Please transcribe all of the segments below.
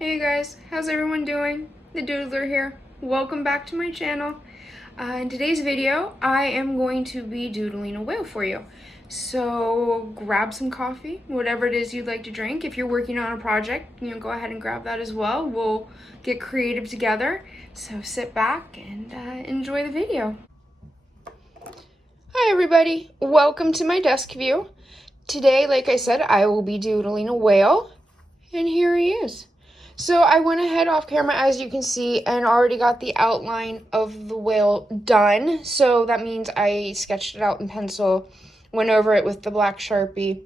Hey guys, how's everyone doing? The Doodler here. Welcome back to my channel. In today's video, I am going to be doodling a whale for you. So grab some coffee, whatever it is you'd like to drink. If you're working on a project, go ahead and grab that as well. We'll get creative together. So sit back and enjoy the video. Hi everybody, welcome to my desk view. Today, like I said, I will be doodling a whale, and here he is. So I went ahead off camera, as you can see, and already got the outline of the whale done. So that means I sketched it out in pencil, went over it with the black sharpie,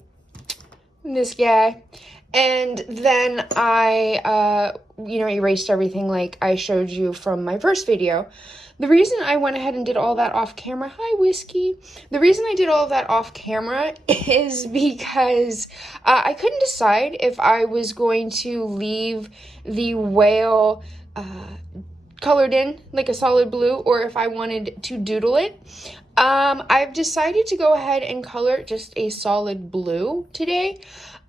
this guy, and then I, erased everything like I showed you from my first video. The reason I went ahead and did all that off camera, hi Whiskey. The reason I did all of that off camera is because I couldn't decide if I was going to leave the whale colored in like a solid blue or if I wanted to doodle it. I've decided to go ahead and color just a solid blue today.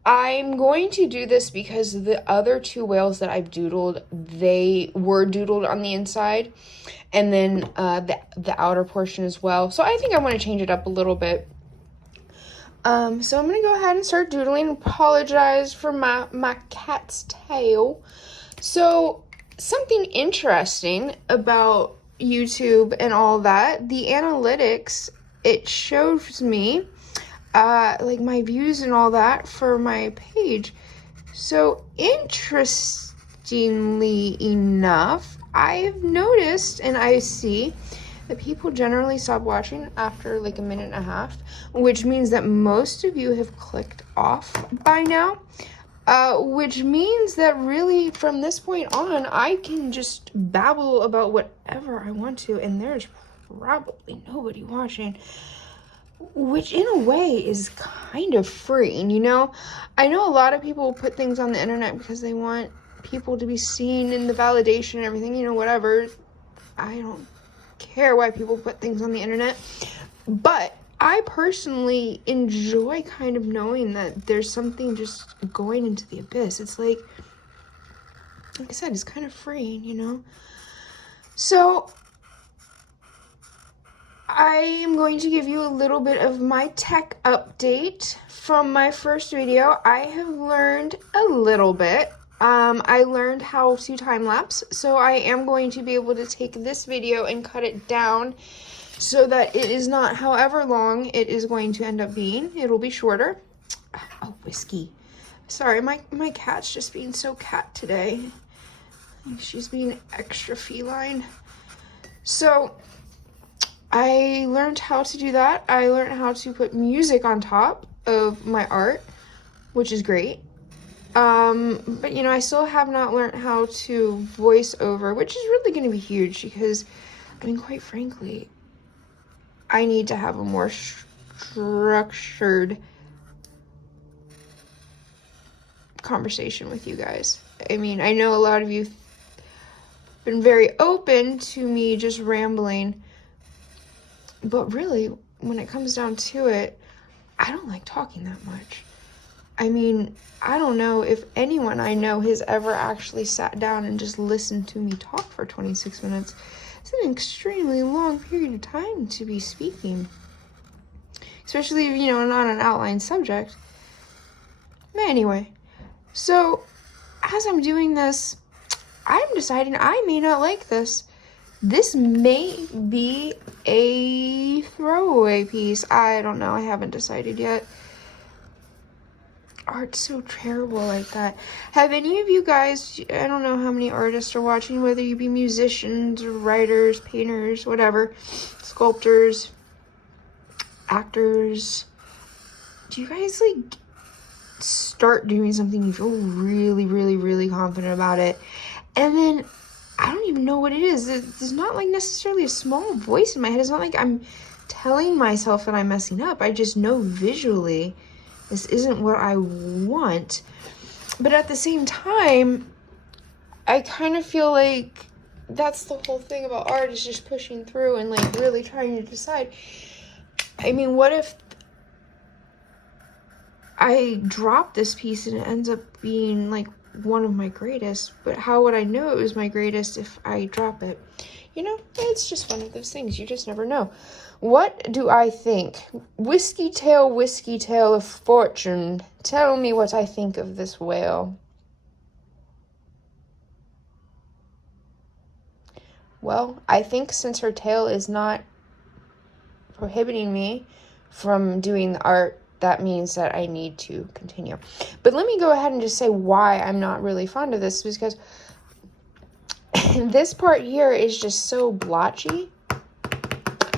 I'm going to do this because the other two whales that I've doodled, they were doodled on the inside and then the outer portion as well. So I think I want to change it up a little bit. So I'm going to go ahead and start doodling. Apologize for my cat's tail. So something interesting about YouTube and all that, the analytics, it shows me like my views and all that for my page. So interestingly enough, I've noticed and I see that people generally stop watching after like a minute and a half, which means that most of you have clicked off by now, which means that really from this point on, I can just babble about whatever I want to, and there's probably nobody watching. Which in a way is kind of freeing, I know a lot of people put things on the internet because they want people to be seen in the validation and everything, whatever. I don't care why people put things on the internet. But I personally enjoy kind of knowing that there's something just going into the abyss. It's like I said, it's kind of freeing, So I am going to give you a little bit of my tech update from my first video. I have learned a little bit. I learned how to time lapse, so I am going to be able to take this video and cut it down so that it is not however long it is going to end up being. It'll be shorter. Oh, Whiskey. Sorry, my cat's just being so cat today. She's being extra feline. So I learned how to do that. I learned how to put music on top of my art, which is great. But I still have not learned how to voice over, which is really going to be huge because, quite frankly, I need to have a more structured conversation with you guys. I know a lot of you have been very open to me just rambling. But really, when it comes down to it, I don't like talking that much. I don't know if anyone I know has ever actually sat down and just listened to me talk for 26 minutes. It's an extremely long period of time to be speaking. Especially if, not an outlined subject. But anyway, so as I'm doing this, I'm deciding I may not like this. This may be a throwaway piece. I don't know. I haven't decided yet. Art's so terrible like that. Have any of you guys, I don't know how many artists are watching, whether you be musicians, or writers, painters, whatever, sculptors, actors, do you guys start doing something, you feel really, really, really confident about it, and then I don't even know what it is. There's not necessarily a small voice in my head. It's not like I'm telling myself that I'm messing up. I just know visually this isn't what I want. But at the same time, I kind of feel like that's the whole thing about art, is just pushing through and really trying to decide. What if I drop this piece and it ends up being one of my greatest, but how would I know it was my greatest if I drop it? You know, it's just one of those things. You just never know. What do I think? Whiskey tail of fortune. Tell me what I think of this whale. Well, I think since her tail is not prohibiting me from doing the art, that means that I need to continue. But let me go ahead and just say why I'm not really fond of this, because this part here is just so blotchy,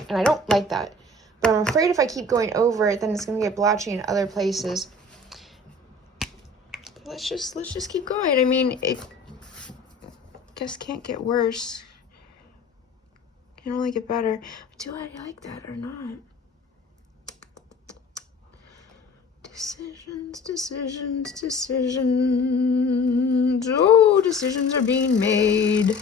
and I don't like that. But I'm afraid if I keep going over it, then it's going to get blotchy in other places. Let's just keep going. I mean, it just can't get worse. Can only get better. Do I like that or not? Decisions. Oh, decisions are being made.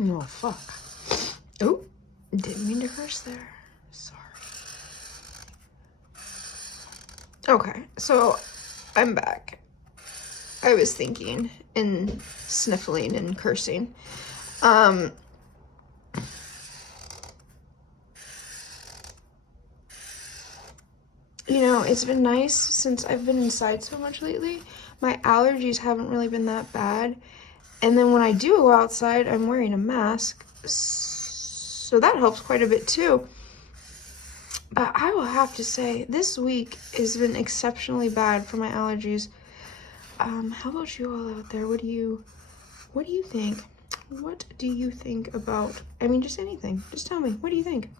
Oh, fuck. Oh, didn't mean to curse there. Sorry. Okay, so I'm back. I was thinking and sniffling and cursing. You know, it's been nice since I've been inside so much lately. My allergies haven't really been that bad. And then when I do go outside, I'm wearing a mask. So that helps quite a bit too. But I will have to say, this week has been exceptionally bad for my allergies. How about you all out there? What do you think? What do you think about, I mean, just anything. Just tell me, what do you think?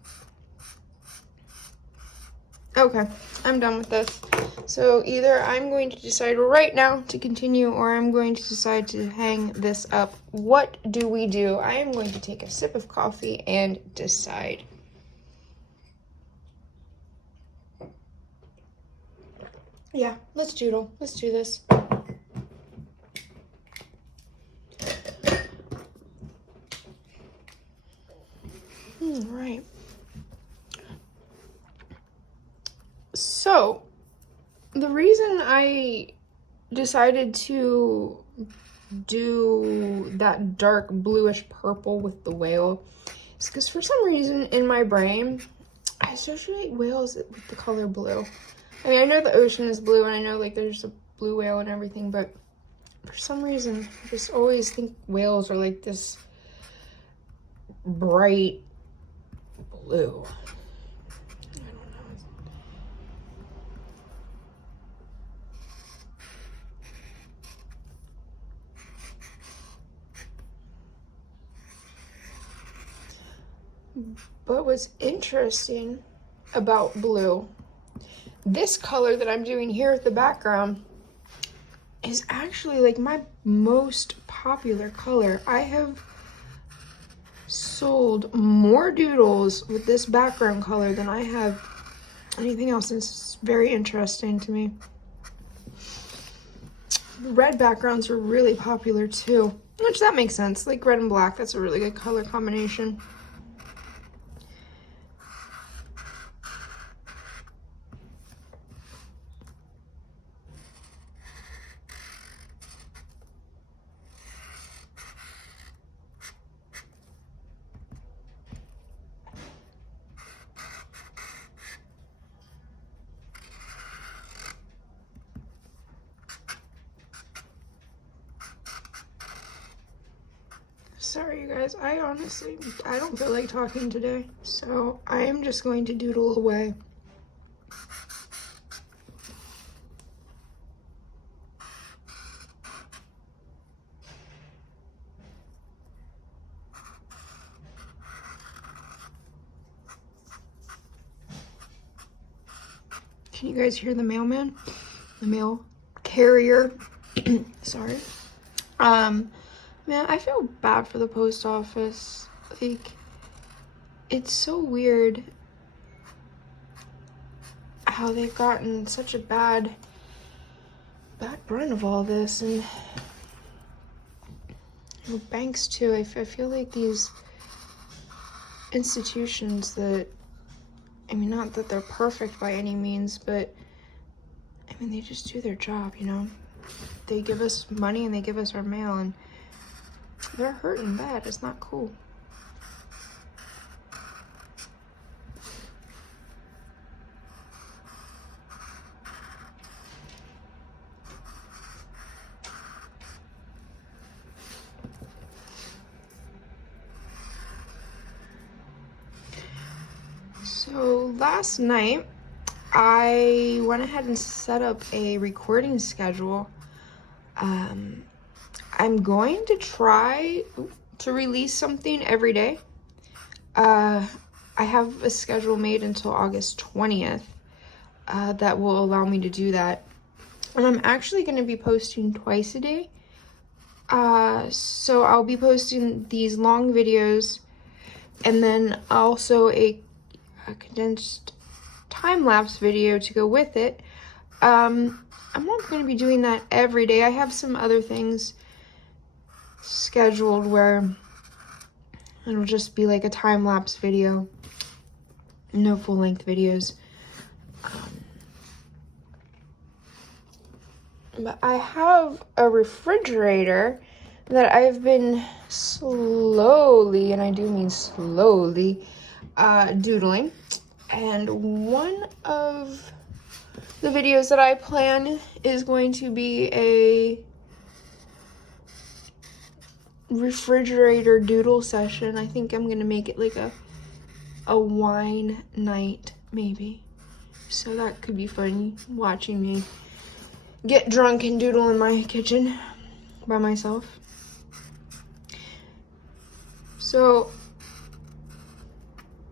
Okay, I'm done with this. So either I'm going to decide right now to continue, or I'm going to decide to hang this up. What do we do? I am going to take a sip of coffee and decide. Yeah, let's doodle. Let's do this. Right. So, the reason I decided to do that dark bluish purple with the whale is because for some reason in my brain, I associate whales with the color blue. I mean, I know the ocean is blue, and I know, like, there's a blue whale and everything, but for some reason, I just always think whales are, like, this bright blue. I don't know. But what's interesting about blue, this color that I'm doing here with the background is actually like my most popular color. I have sold more doodles with this background color than I have anything else, and it's very interesting to me. Red backgrounds are really popular too, which that makes sense. Like red and black, that's a really good color combination. Sorry, you guys. I don't feel like talking today, so I am just going to doodle away. Can you guys hear the mailman? The mail carrier. Sorry. Man, I feel bad for the post office. Like, it's so weird how they've gotten such a bad brunt of all this, and banks too. I feel like these institutions that, I mean, not that they're perfect by any means, but I mean, they just do their job, you know? They give us money and they give us our mail, and they're hurting bad. It's not cool. So last night, I went ahead and set up a recording schedule. I'm going to try to release something every day. I have a schedule made until August 20th that will allow me to do that. And I'm actually going to be posting twice a day. So I'll be posting these long videos and then also a condensed time-lapse video to go with it. I'm not going to be doing that every day. I have some other things scheduled where it'll just be like a time-lapse video, no full-length videos. But I have a refrigerator that I've been slowly, and I do mean slowly, doodling. And one of the videos that I plan is going to be a refrigerator doodle session. I think I'm gonna make it like a wine night, maybe. So that could be fun, watching me get drunk and doodle in my kitchen by myself. So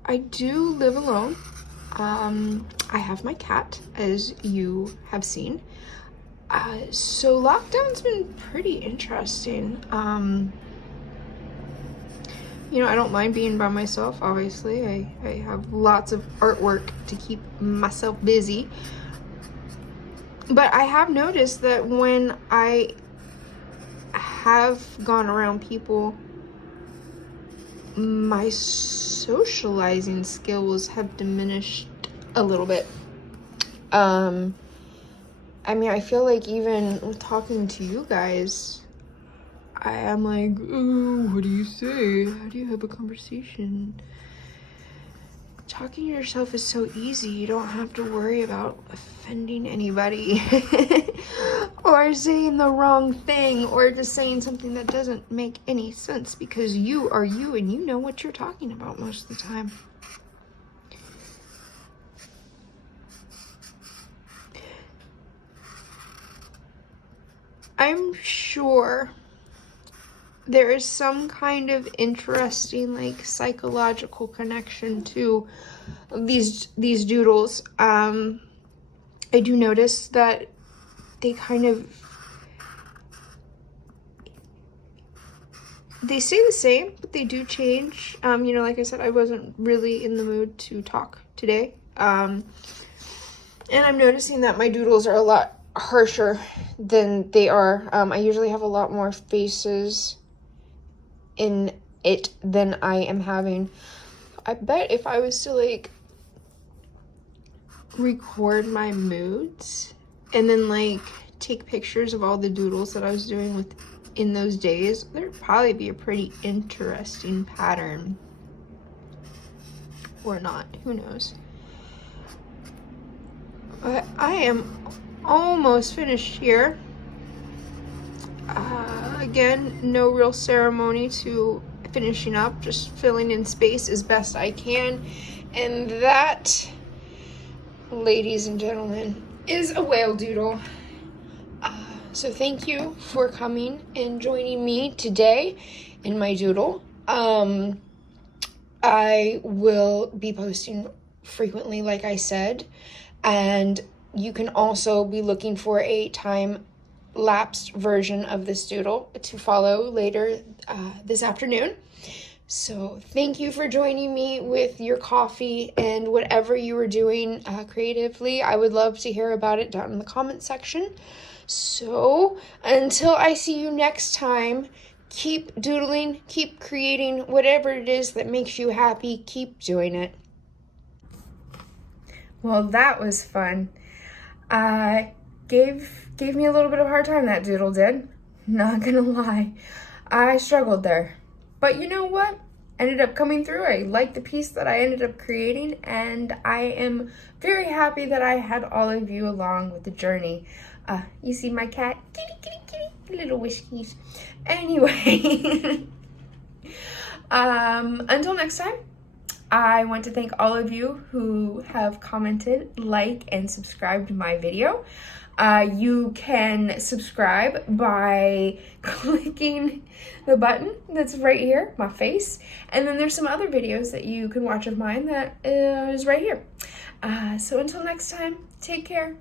I do live alone. I have my cat, as you have seen. So lockdown's been pretty interesting. You know, I don't mind being by myself, obviously. I have lots of artwork to keep myself busy. But I have noticed that when I have gone around people, my socializing skills have diminished a little bit. I mean, I feel like even talking to you guys, I am like, ooh, what do you say? How do you have a conversation? Talking to yourself is so easy. You don't have to worry about offending anybody or saying the wrong thing or just saying something that doesn't make any sense, because you are you and you know what you're talking about most of the time. I'm sure there is some kind of interesting, like, psychological connection to these doodles. I do notice that they they stay the same, but they do change. You know, like I said, I wasn't really in the mood to talk today. And I'm noticing that my doodles are a lot harsher than they are. I usually have a lot more faces in it than I am having. I bet if I was to, like, record my moods and then, like, take pictures of all the doodles that I was doing in those days, there'd probably be a pretty interesting pattern. Or not, who knows. But I am almost finished here. Again, no real ceremony to finishing up, just filling in space as best I can. And that, ladies and gentlemen, is a whale doodle. So thank you for coming and joining me today in my doodle. I will be posting frequently, like I said, and you can also be looking for a time-lapsed version of this doodle to follow later this afternoon. So thank you for joining me with your coffee and whatever you were doing creatively. I would love to hear about it down in the comment section. So until I see you next time, keep doodling, keep creating, whatever it is that makes you happy, keep doing it. Well, that was fun. Gave me a little bit of a hard time, that doodle did. Not gonna lie. I struggled there. But you know what? Ended up coming through. I liked the piece that I ended up creating, and I am very happy that I had all of you along with the journey. You see my cat? Kitty, kitty, kitty, little whiskies. Anyway, until next time, I want to thank all of you who have commented, liked, and subscribed to my video. You can subscribe by clicking the button that's right here, my face, and then there's some other videos that you can watch of mine that is right here. So until next time, take care.